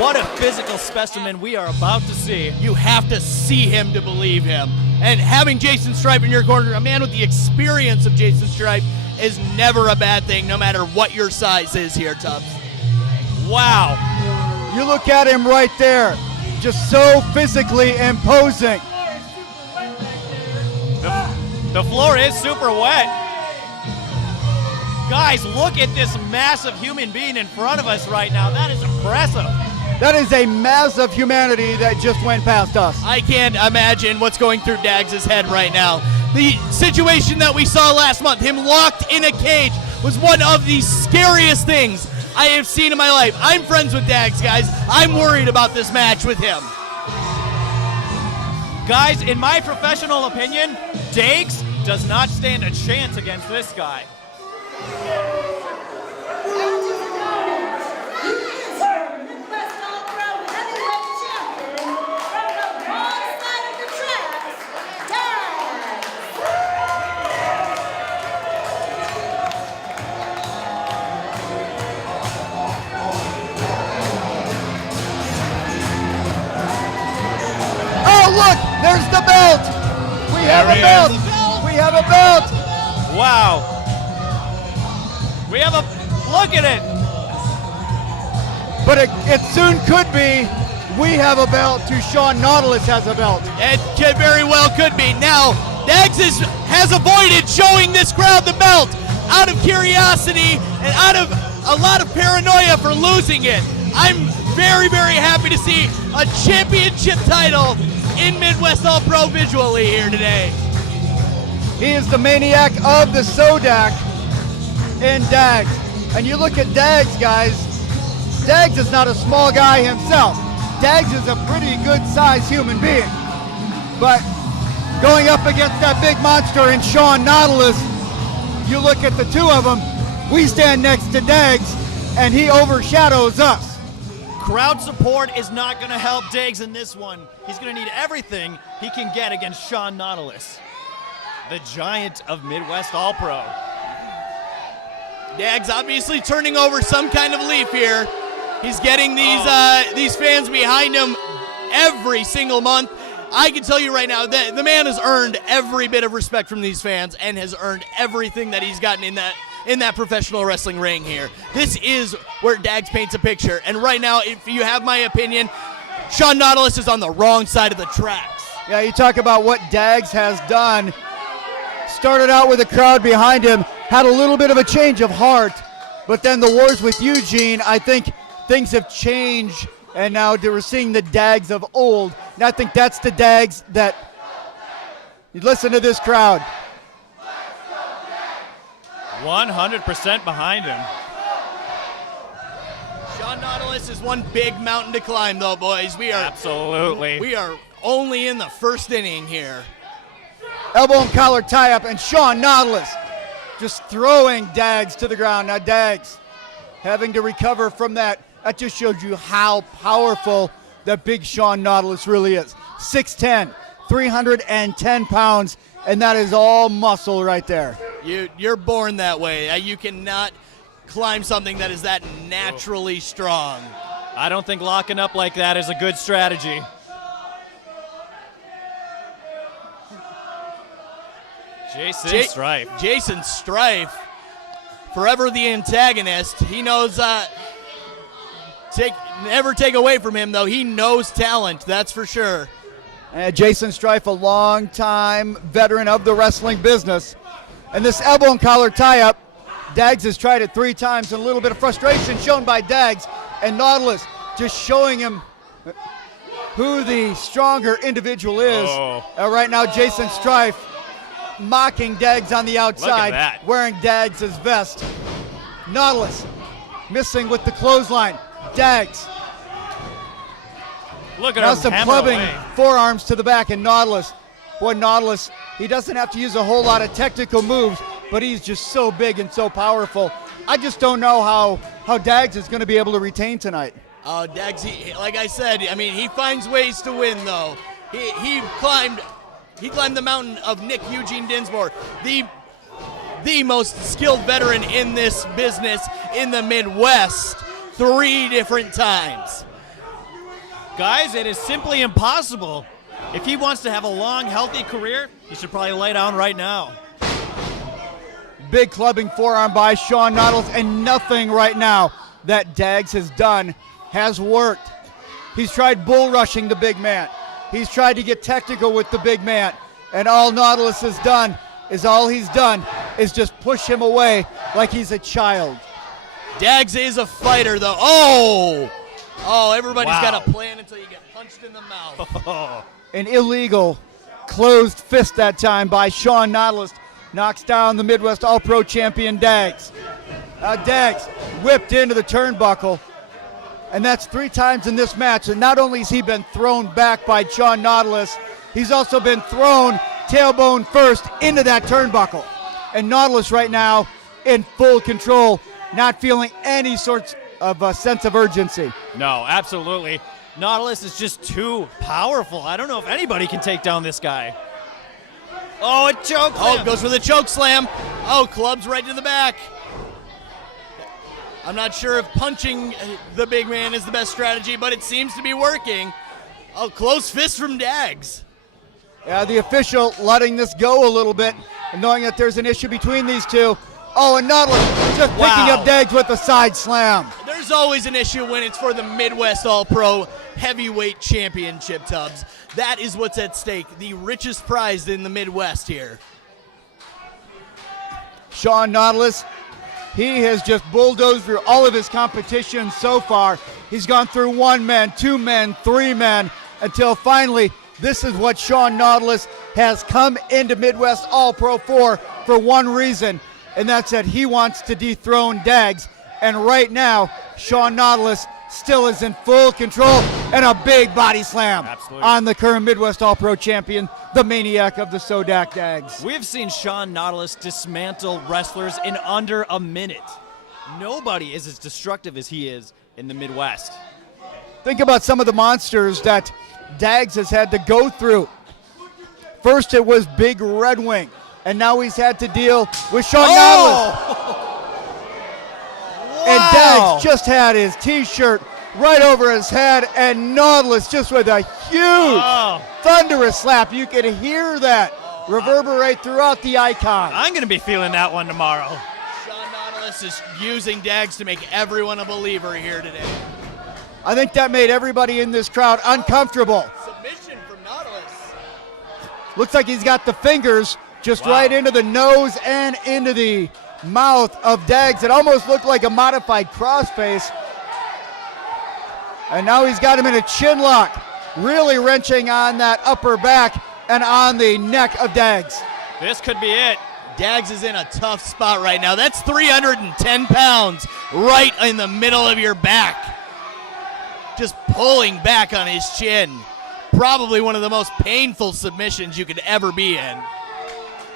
What a physical specimen we are about to see. You have to see him to believe him. And having Jason Strife in your corner, a man with the experience of Jason Strife, is never a bad thing, no matter what your size is here, Tubbs. Wow. You look at him right there, just so physically imposing. The floor is super wet. Guys, look at this massive human being in front of us right now. That is impressive. That is a mass of humanity that just went past us. I can't imagine what's going through Dagz' head right now. The situation that we saw last month, him locked in a cage, was one of the scariest things I have seen in my life. I'm friends with Dags, guys. I'm worried about this match with him. Guys, in my professional opinion, Dags does not stand a chance against this guy. Look, there's the belt. We have a belt. We have a belt. Wow. We have a look at it. But it soon could be we have a belt to Shawn Nautilus has a belt. It very well could be. Now, Dags has avoided showing this crowd the belt out of curiosity and out of a lot of paranoia for losing it. I'm very, very happy to see a championship title in Midwest All-Pro visually here today. He is the maniac of the Sodak in Dags. And you look at Dags, guys, Dags is not a small guy himself. Dags is a pretty good-sized human being. But going up against that big monster in Shawn Nautilus, you look at the two of them, we stand next to Dags, and he overshadows us. Crowd support is not going to help Dags in this one. He's going to need everything he can get against Shawn Nautilus, the giant of Midwest All-Pro. Dags obviously turning over some kind of leaf here. He's getting these fans behind him every single month. I can tell you right now that the man has earned every bit of respect from these fans and has earned everything that he's gotten in that professional wrestling ring here. This is where Dags paints a picture. And right now, if you have my opinion, Shawn Nautilus is on the wrong side of the tracks. Yeah, you talk about what Dags has done. Started out with a crowd behind him, had a little bit of a change of heart, but then the wars with Eugene, I think things have changed, and now we're seeing the Dags of old. And I think that's the Dags that, you listen to this crowd. 100% behind him. Shawn Nautilus is one big mountain to climb, though, boys. We are only in the first inning here. Elbow and collar tie-up, and Shawn Nautilus just throwing Dags to the ground. Now Dags having to recover from that. That just shows you how powerful that big Shawn Nautilus really is. 6'10", 310 pounds, and that is all muscle right there. You're born that way. You cannot climb something that is that naturally strong. I don't think locking up like that is a good strategy. Jason Strife, forever the antagonist. He knows, never take away from him, though. He knows talent, that's for sure. Jason Strife, a long-time veteran of the wrestling business. And this elbow and collar tie-up, Dags has tried it 3 times, and a little bit of frustration shown by Dags, and Nautilus just showing him who the stronger individual is. Right now, Jason Strife mocking Dags on the outside, wearing Dags' vest. Nautilus missing with the clothesline. Dags. Look at now him some hammer clubbing away. Forearms to the back, and Nautilus. Boy, Nautilus, he doesn't have to use a whole lot of technical moves, but he's just so big and so powerful. I just don't know how Dags is going to be able to retain tonight. Dags, like I said, I mean, he finds ways to win, though. He climbed the mountain of Nick Eugene Dinsmore, the most skilled veteran in this business in the Midwest, 3 different times. Guys, it is simply impossible. If he wants to have a long, healthy career, he should probably lay down right now. Big clubbing forearm by Shawn Nautilus, and nothing right now that Dags has done has worked. He's tried bull rushing the big man. He's tried to get technical with the big man, and all Nautilus has done is just push him away like he's a child. Dags is a fighter, though. Oh, everybody's Wow. got a plan until you get punched in the mouth. An illegal closed fist that time by Shawn Nautilus knocks down the Midwest All-Pro champion Dags. Dags whipped into the turnbuckle, and that's 3 times in this match. And not only has he been thrown back by Shawn Nautilus, he's also been thrown tailbone first into that turnbuckle. And Nautilus right now in full control, not feeling any sorts of a sense of urgency. No, absolutely. Nautilus is just too powerful. I don't know if anybody can take down this guy. Oh, it choked him. Goes for the choke slam. Clubs right to the back. I'm not sure if punching the big man is the best strategy, but it seems to be working. Close fist from Dags. Yeah, the official letting this go a little bit, and knowing that there's an issue between these two. And Nautilus just picking up Dags with a side slam. There's always an issue when it's for the Midwest All-Pro Heavyweight Championship, Tubbs. That is what's at stake, the richest prize in the Midwest here. Shawn Nautilus, he has just bulldozed through all of his competition so far. He's gone through 1 man, 2 men, 3 men, until finally this is what Shawn Nautilus has come into Midwest All-Pro for one reason, and that's that he wants to dethrone Dags. And right now, Shawn Nautilus still is in full control, and a big body slam on the current Midwest All-Pro champion, the maniac of the Sodak Dags. We've seen Shawn Nautilus dismantle wrestlers in under a minute. Nobody is as destructive as he is in the Midwest. Think about some of the monsters that Dags has had to go through. First it was Big Red Wing, and now he's had to deal with Shawn Nautilus. And Dags just had his t-shirt right over his head, and Nautilus just with a huge, thunderous slap. You could hear that reverberate throughout the icon. I'm going to be feeling that one tomorrow. Shawn Nautilus is using Dags to make everyone a believer here today. I think that made everybody in this crowd uncomfortable. Submission from Nautilus. Looks like he's got the fingers just right into the nose and into the mouth of Dags. It almost looked like a modified crossface. And now he's got him in a chin lock, really wrenching on that upper back and on the neck of Dags. This could be it. Dags is in a tough spot right now. That's 310 pounds right in the middle of your back. Just pulling back on his chin. Probably one of the most painful submissions you could ever be in.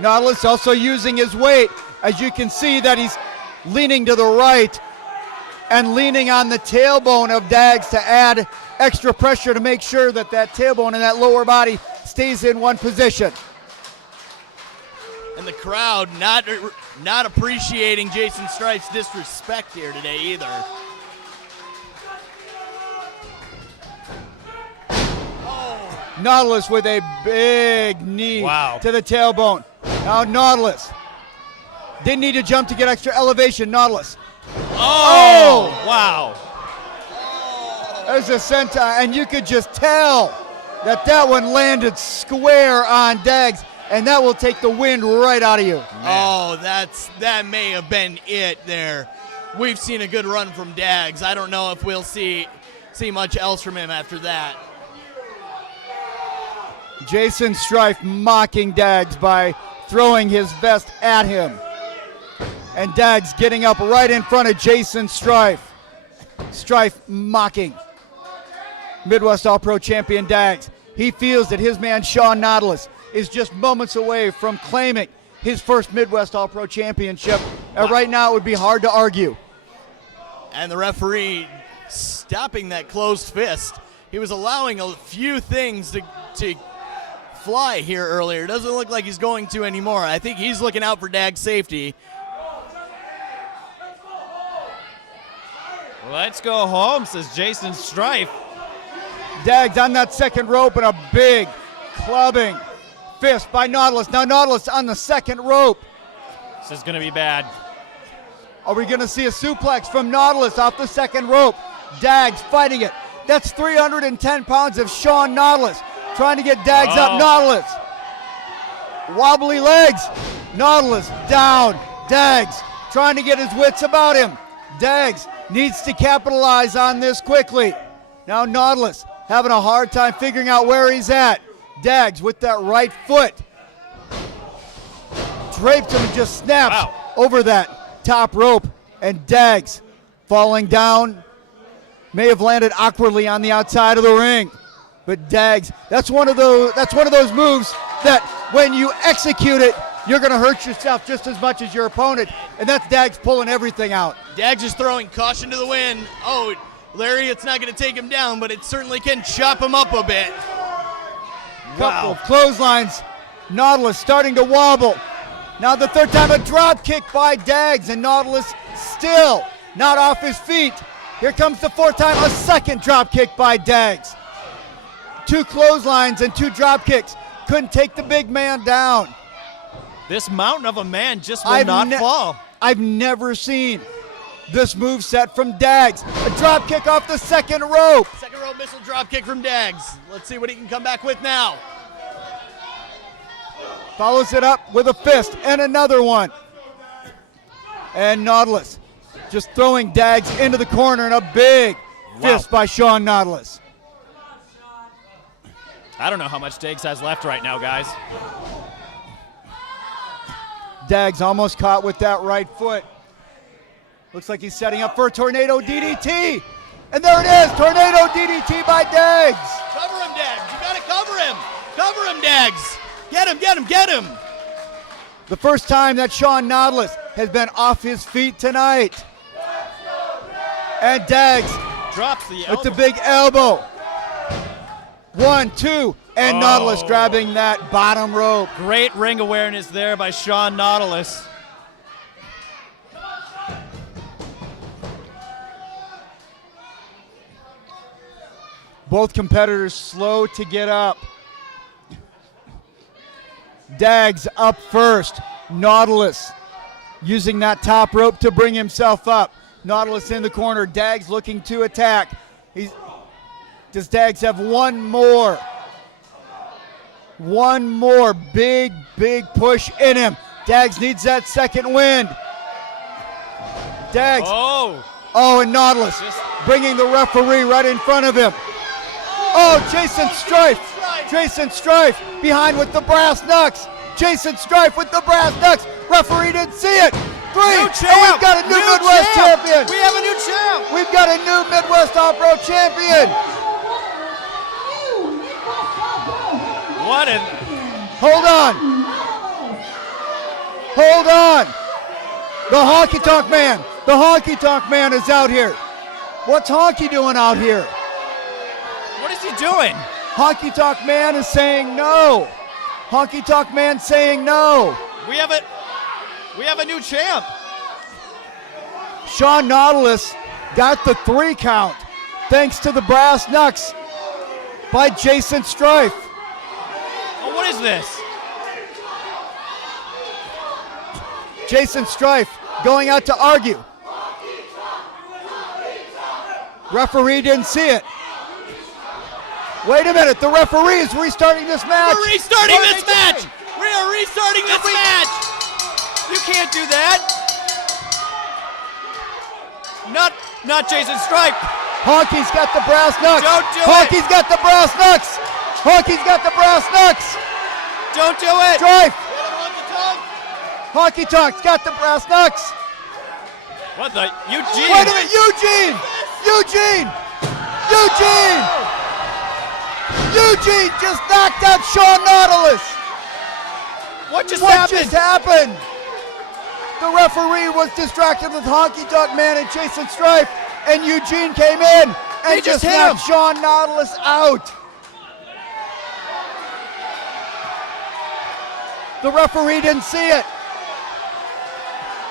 Nautilus also using his weight. As you can see that he's leaning to the right and leaning on the tailbone of Dags to add extra pressure to make sure that that tailbone and that lower body stays in one position. And the crowd not appreciating Jason Strife's disrespect here today either. Nautilus with a big knee to the tailbone. Now Nautilus didn't need to jump to get extra elevation. Nautilus. Wow. There's a senton, and you could just tell that that one landed square on Dags, and that will take the wind right out of you. That may have been it there. We've seen a good run from Dags. I don't know if we'll see much else from him after that. Jason Strife mocking Dags by throwing his vest at him. And Dags getting up right in front of Jason Strife. Strife mocking Midwest All-Pro champion Dags. He feels that his man Shawn Nautilus is just moments away from claiming his first Midwest All-Pro championship. And right now it would be hard to argue. And the referee stopping that closed fist. He was allowing a few things to fly here earlier. Doesn't look like he's going to anymore. I think he's looking out for Dags' safety. Let's go home, says Jason Strife. Dagz on that second rope and a big clubbing fist by Nautilus. Now Nautilus on the second rope. This is going to be bad. Are we going to see a suplex from Nautilus off the second rope? Dagz fighting it. That's 310 pounds of Shawn Nautilus trying to get Dagz up. Nautilus. Wobbly legs. Nautilus down. Dagz trying to get his wits about him. Dagz needs to capitalize on this quickly. Now Nautilus having a hard time figuring out where he's at. Dagz with that right foot. Drapes him and just snaps over that top rope. And Dagz falling down. May have landed awkwardly on the outside of the ring. But Dagz, that's one of those moves that when you execute it, you're going to hurt yourself just as much as your opponent. And that's Dagz pulling everything out. Dagz is throwing caution to the wind. Oh, Larry, it's not going to take him down, but it certainly can chop him up a bit. Couple of clotheslines. Nautilus starting to wobble. Now the third time, a drop kick by Dagz, and Nautilus still not off his feet. Here comes the fourth time, a second drop kick by Dagz. 2 clotheslines and 2 drop kicks. Couldn't take the big man down. This mountain of a man just will not fall. I've never seen this move set from Dagz. A drop kick off the second rope. Second rope missile drop kick from Dagz. Let's see what he can come back with now. Follows it up with a fist and another one. And Nautilus just throwing Dagz into the corner and a big fist by Shawn Nautilus. I don't know how much Dagz has left right now, guys. Dagz almost caught with that right foot. Looks like he's setting up for a tornado DDT. And there it is, tornado DDT by Dagz. Cover him, Dagz. You got to cover him. Cover him, Dagz. Get him, get him, get him. The first time that Shawn Nautilus has been off his feet tonight. And Dagz drops the elbow. with the big elbow. 1, 2, and Nautilus grabbing that bottom rope. Great ring awareness there by Shawn Nautilus. Both competitors slow to get up. Dagz up first. Nautilus using that top rope to bring himself up. Nautilus in the corner. Dagz looking to attack. Does Dagz have one more? One more big push in him. Dagz needs that second wind. Dagz. Oh, and Nautilus bringing the referee right in front of him. Oh, Jason Strife. Jason Strife behind with the brass knucks. Jason Strife with the brass knucks. Referee didn't see it. 3. And we've got a new Midwest champion. We have a new champ. We've got a new Midwest Off-Road champion. What an... Hold on. Hold on. The Honky Tonk Man. The Honky Tonk Man is out here. What's Honky doing out here? What is he doing? Honky Tonk Man is saying no. Honky Tonk Man saying no. We have a new champ. Shawn Nautilus got the 3 count thanks to the brass knucks by Jason Strife. Oh, what is this? Jason Strife going out to argue. Referee didn't see it. Wait a minute, the referee is restarting this match. We're restarting this match. We are restarting this match. You can't do that. Not Jason Strife. Honky's got the brass knucks. Don't do Honky's got the brass knucks. Honky's got the brass knucks. Don't do it. Strife. Honky Tonk's got the brass knucks. What the? Eugene. Wait a minute, Eugene. Eugene. Eugene. Eugene just knocked out Shawn Nautilus. What just happened? The referee was distracted with Honky Tonk Man and Jason Strife, and Eugene came in and just knocked Shawn Nautilus out. The referee didn't see it.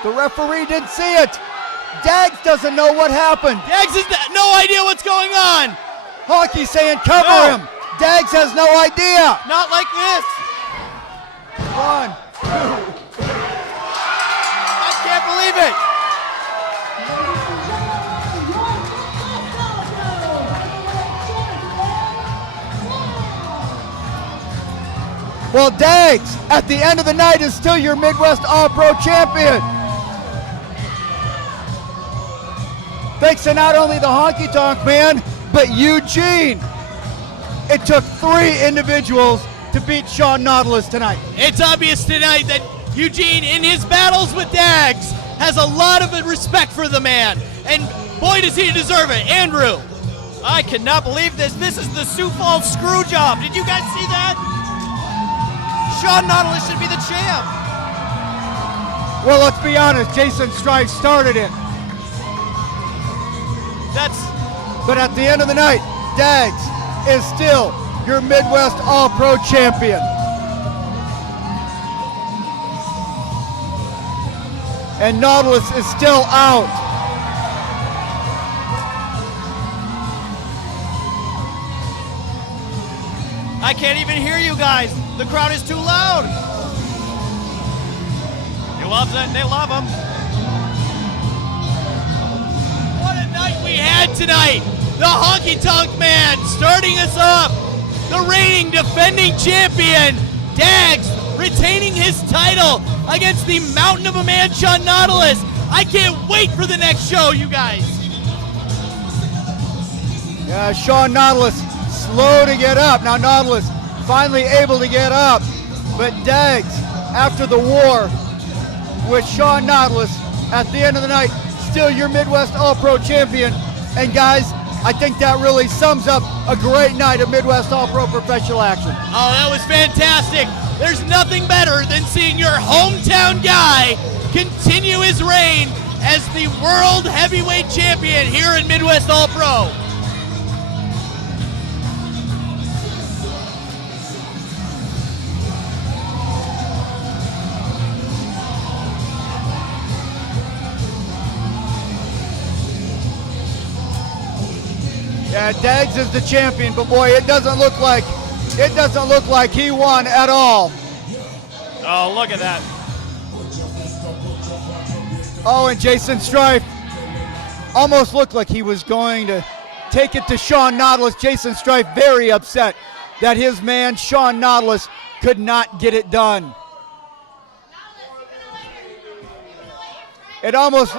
The referee didn't see it. Dagz doesn't know what happened. Dagz has no idea what's going on. Honky saying cover No. him. Dags has no idea. Not like this. 1, 2. I can't believe it. Well, Dags, at the end of the night, is still your Midwest All-Pro champion. Thanks to not only the Honky Tonk Man, but Eugene. It took 3 individuals to beat Shawn Nautilus tonight. It's obvious tonight that Eugene, in his battles with Dags, has a lot of respect for the man. And boy, does he deserve it. Andrew. I cannot believe this. This is the Sioux Falls screw job. Did you guys see that? Shawn Nautilus should be the champ. Well, let's be honest, Jason Strife started it. But at the end of the night, Dags is still your Midwest All-Pro champion. And Nautilus is still out. I can't even hear you guys. The crowd is too loud. He loves it. They love him. What a night we had tonight. The Honky Tonk Man starting us off. The reigning defending champion, Dags, retaining his title against the mountain of a man, Shawn Nautilus. I can't wait for the next show, you guys. Yeah, Shawn Nautilus slow to get up. Now Nautilus finally able to get up. But Dags, after the war with Shawn Nautilus, at the end of the night, still your Midwest All-Pro champion. And guys, I think that really sums up a great night of Midwest All-Pro professional action. Oh, that was fantastic. There's nothing better than seeing your hometown guy continue his reign as the World Heavyweight Champion here in Midwest All-Pro. Yeah, Dags is the champion, but boy, it doesn't look like he won at all. Oh, look at that. Oh, and Jason Strife almost looked like he was going to take it to Shawn Nautilus. Jason Strife very upset that his man, Shawn Nautilus, could not get it done. It almost